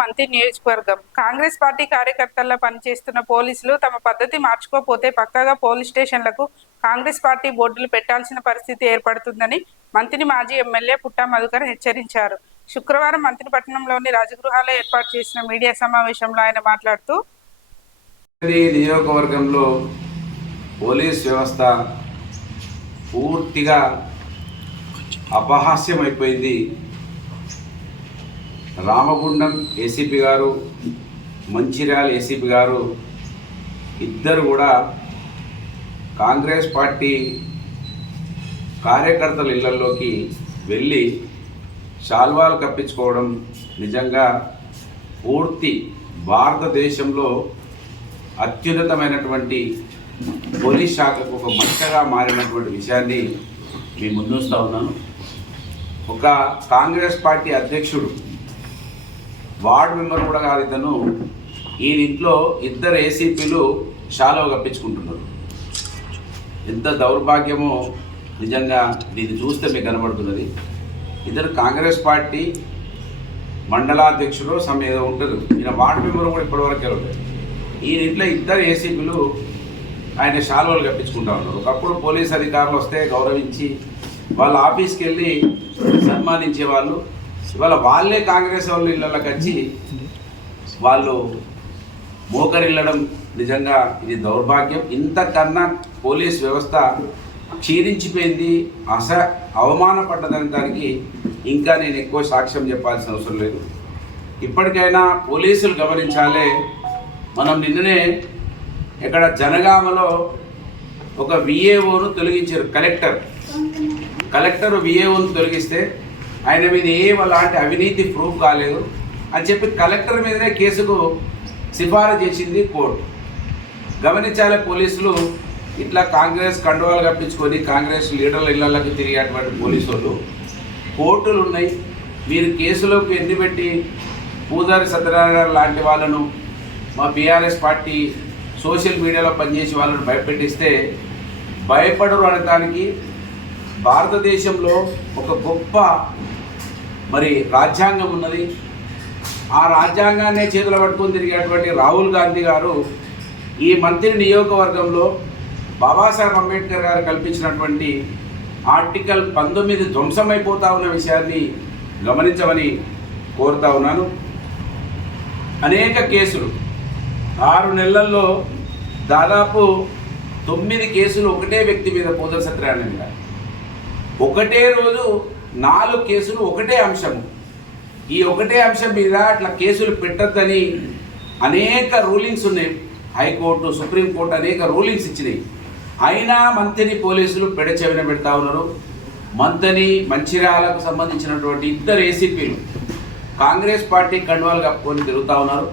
మంత్రి నియోజకవర్గం. కాంగ్రెస్ పార్టీ కార్యకర్తల్లో పనిచేస్తున్న పోలీసులు తమ పద్ధతి మార్చుకోపోతే పక్కాగా పోలీస్ స్టేషన్లకు కాంగ్రెస్ పార్టీ బోర్డులు పెట్టాల్సిన పరిస్థితి ఏర్పడుతుందని మంత్రి మాజీ ఎమ్మెల్యే పుట్టా మధుకర్ హెచ్చరించారు. శుక్రవారం మంత్రిపట్నంలోని రాజగృహాల్లో ఏర్పాటు చేసిన మీడియా సమావేశంలో ఆయన మాట్లాడుతూ, నియోజకవర్గంలో పోలీస్ వ్యవస్థ పూర్తిగా అపహాస్యమైపోయింది. రామగుండం ఏసీపీ గారు, మంచిర్యాల ఏసీపీ గారు ఇద్దరు కూడా కాంగ్రెస్ పార్టీ కార్యకర్తల ఇళ్లలోకి వెళ్ళి శాల్వాలు కప్పించుకోవడం నిజంగా పూర్తి భారతదేశంలో అత్యున్నతమైనటువంటి పోలీస్ శాఖకు ఒక మచ్చగా మారినటువంటి విషయాన్ని మీ ముందుస్తూ ఉన్నాను. ఒక కాంగ్రెస్ పార్టీ అధ్యక్షుడు, వార్డు మెంబర్ కూడా కాదు ఇతను, ఈ ఇంట్లో ఇద్దరు ఏసీపీలు శాలువ కప్పించుకుంటున్నారు. ఎంత దౌర్భాగ్యమో నిజంగా దీన్ని చూస్తే మీకు కనబడుతున్నది. ఇద్దరు కాంగ్రెస్ పార్టీ మండలాధ్యక్షుడు ఏదో ఉంటుంది, ఈయన వార్డు మెంబర్ కూడా ఇప్పటివరకే ఉంటారు. ఈ ఇంట్లో ఇద్దరు ఏసీపీలు ఆయన శాలువలు కప్పించుకుంటా ఉన్నారు. ఒకప్పుడు పోలీస్ అధికారులు వస్తే గౌరవించి వాళ్ళ ఆఫీస్కి వెళ్ళి సన్మానించేవాళ్ళు. ఇవాళ వాళ్ళే కాంగ్రెస్ వాళ్ళు ఇళ్ళకి వచ్చి వాళ్ళు మోకరిల్లడం నిజంగా ఇది దౌర్భాగ్యం. ఇంతకన్నా పోలీస్ వ్యవస్థ క్షీణించిపోయింది, అవమానపడ్డదని దానికి ఇంకా నేను ఎక్కువ సాక్ష్యం చెప్పాల్సిన అవసరం లేదు. ఇప్పటికైనా పోలీసులు గమనించాలి. మనం నిన్ననే ఇక్కడ జనగామలో ఒక విఏఓను తొలగించారు. కలెక్టర్ విఏఓను తొలగిస్తే ఆయన మీద లాంటి అవినీతి ప్రూఫ్ కాలేదు అని చెప్పి కలెక్టర్ మీదనే కేసుకు సిఫారసు చేసింది కోర్టు. గమనించాలి, పోలీసులు ఇట్లా కాంగ్రెస్ కండువాలు కప్పించుకొని కాంగ్రెస్ లీడర్ల ఇళ్లకి తిరిగేటువంటి పోలీసు వాళ్ళు, కోర్టులు ఉన్నాయి, మీరు కేసులోకి ఎన్ని పెట్టి పూజారి సత్యనారాయణ లాంటి వాళ్ళను, మా బీఆర్ఎస్ పార్టీ సోషల్ మీడియాలో పనిచేసే వాళ్ళను భయపెట్టిస్తే భయపడరు అనడానికి భారతదేశంలో ఒక గొప్ప రాజ్యాంగం ఉన్నది. ఆ రాజ్యాంగాన్నే చేతులు పట్టుకొని తిరిగేటువంటి రాహుల్ గాంధీ గారు ఈ మంత్రి నియోజకవర్గంలో బాబాసాహెబ్ అంబేద్కర్ గారు కల్పించినటువంటి ఆర్టికల్ 19 ధ్వంసమైపోతా ఉన్న విషయాన్ని గమనించమని కోరుతా ఉన్నాను. అనేక కేసులు 6 నెలల్లో దాదాపు 9 కేసులు ఒకటే వ్యక్తి మీద, పూజారి సత్యనారాయణ మీద, ఒకటే రోజు 4 కేసులు ఒకటే అంశము. ఈ ఒకటే అంశం మీద అట్లా కేసులు పెట్టద్దని అనేక రూలింగ్స్ ఉన్నాయి. హైకోర్టు, సుప్రీంకోర్టు అనేక రూలింగ్స్ ఇచ్చినాయి. అయినా మంత్రిని పోలీసులు పెడచెవిన పెడతా ఉన్నారు. మంచిర్యాలకు సంబంధించినటువంటి ఇద్దరు ఏసీపీలు కాంగ్రెస్ పార్టీ కండువాలు కప్పుకొని తిరుగుతూ ఉన్నారు.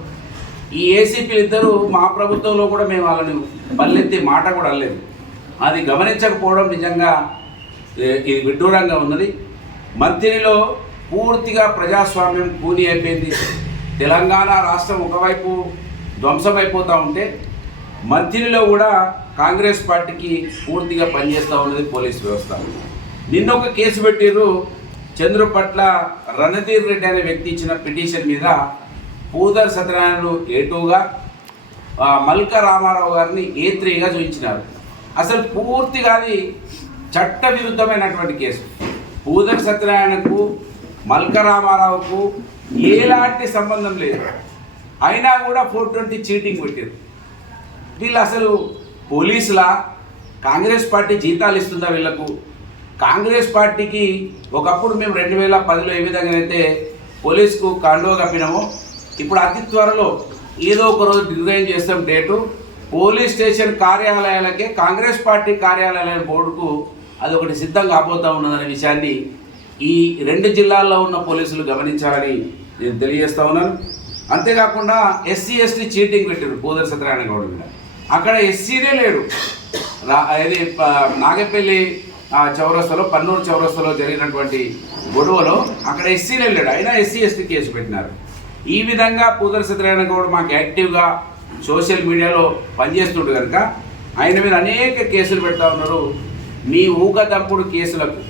ఈ ఏసీపీలు ఇద్దరు మా ప్రభుత్వంలో కూడా మేము వాళ్ళని పల్లెత్తి మాట కూడా అనలేదు. అది గమనించకపోవడం నిజంగా ఇది విడ్డూరంగా ఉన్నది. మంత్రిలో పూర్తిగా ప్రజాస్వామ్యం కూని అయిపోయింది. తెలంగాణ రాష్ట్రం ఒకవైపు ధ్వంసమైపోతూ ఉంటే మంత్రిలో కూడా కాంగ్రెస్ పార్టీకి పూర్తిగా పనిచేస్తూ ఉన్నది పోలీస్ వ్యవస్థ. నిన్న ఒక కేసు పెట్టిర్రు. చంద్రపట్ల రణధీర్ రెడ్డి అనే వ్యక్తి ఇచ్చిన పిటిషన్ మీద పూజారి సత్యనారాయణను A2గా, మల్క రామారావు గారిని A3గా చూపించినారు. అసలు పూర్తిగా అది చట్ట విరుద్ధమైనటువంటి కేసు. పూజారి సత్యనారాయణకు, మల్క రామారావుకు ఎలాంటి సంబంధం లేదు. అయినా కూడా 420 చీటింగ్ పెట్టారు. వీళ్ళు అసలు పోలీసులా? కాంగ్రెస్ పార్టీ జీతాలు ఇస్తుందా వీళ్లకు? కాంగ్రెస్ పార్టీకి ఒకప్పుడు మేము 2010లో ఏ విధంగానైతే పోలీసుకు కండువా కప్పినామో, ఇప్పుడు అతి త్వరలో ఏదో ఒక రోజు డిజైన్ చేస్తాం డేటు, పోలీస్ స్టేషన్ కార్యాలయాలకే కాంగ్రెస్ పార్టీ కార్యాలయాల బోర్డుకు అదొకటి సిద్ధం కాబోతూ ఉన్నదనే విషయాన్ని ఈ 2 జిల్లాల్లో ఉన్న పోలీసులు గమనించాలని నేను తెలియజేస్తూ ఉన్నాను. అంతేకాకుండా SC/ST చీటింగ్ పెట్టారు పూజారి సత్యనారాయణ గౌడ్ మీద. అక్కడ ఎస్సీనే లేడు. ఇది నాగపల్లి చౌరస్తాలో, పన్నూరు చౌరస్తాలో జరిగినటువంటి గొడవలో అక్కడ ఎస్సీనే లేడు, అయినా SC/ST కేసు పెట్టినారు. ఈ విధంగా పూజారి సత్యనారాయణ గౌడ్ మాకు యాక్టివ్గా సోషల్ మీడియాలో పనిచేస్తుండే కనుక ఆయన మీద అనేక కేసులు పెడతా ఉన్నారు. మీ ఊకదంపుడు కేసులకు,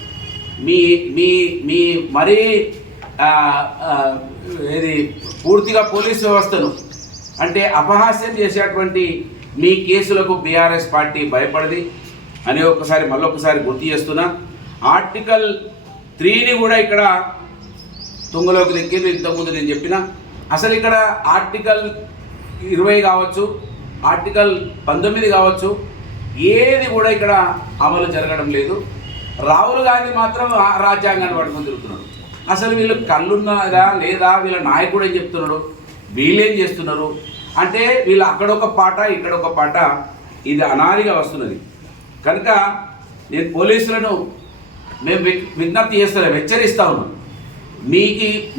మీ మీ మీ మరీ ఇది పూర్తిగా పోలీస్ వ్యవస్థను అంటే అపహాస్యం చేసేటువంటి మీ కేసులకు బీఆర్ఎస్ పార్టీ భయపడది అని మళ్ళొకసారి గుర్తు చేస్తున్నా. ఆర్టికల్ 3ని కూడా ఇక్కడ తుంగలోకి దెక్కింది. ఇంతకుముందు నేను చెప్పిన అసలు ఇక్కడ ఆర్టికల్ 20 కావచ్చు, ఆర్టికల్ 19 కావచ్చు, ఏది కూడా ఇక్కడ అమలు జరగడం లేదు. రాహుల్ గాంధీ మాత్రం రాజ్యాంగాన్ని పట్టుకొని తిరుగుతున్నాడు. అసలు వీళ్ళు కళ్ళున్నారా లేదా, వీళ్ళ నాయకుడు ఏం చెప్తున్నాడు, వీళ్ళేం చేస్తున్నారు అంటే వీళ్ళు అక్కడొక పాట ఇక్కడొక పాట, ఇది అనాదిగా వస్తున్నది. కనుక నేను పోలీసులను మేము విజ్ఞప్తి చేస్తున్నాం, హెచ్చరిస్తా ఉన్నాం.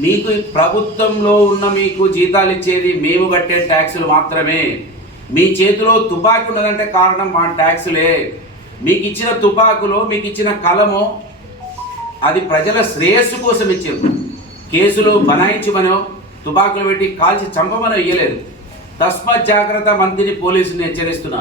మీకు ప్రభుత్వంలో ఉన్న మీకు జీతాలు ఇచ్చేది మేము కట్టే ట్యాక్సులు మాత్రమే. మీ చేతిలో తుపాకీ ఉన్నదంటే కారణం మా ట్యాక్సులే. మీకు ఇచ్చిన తుపాకులో మీకు ఇచ్చిన కలము అది ప్రజల శ్రేయస్సు కోసం ఇచ్చారు. కేసులు బనాయించమనో తుపాకులు పెట్టి కాల్చి చంపమనో ఇయ్యలేదు. తస్మత్ జాగ్రత్త మంత్రిని పోలీసుని హెచ్చరిస్తున్నా.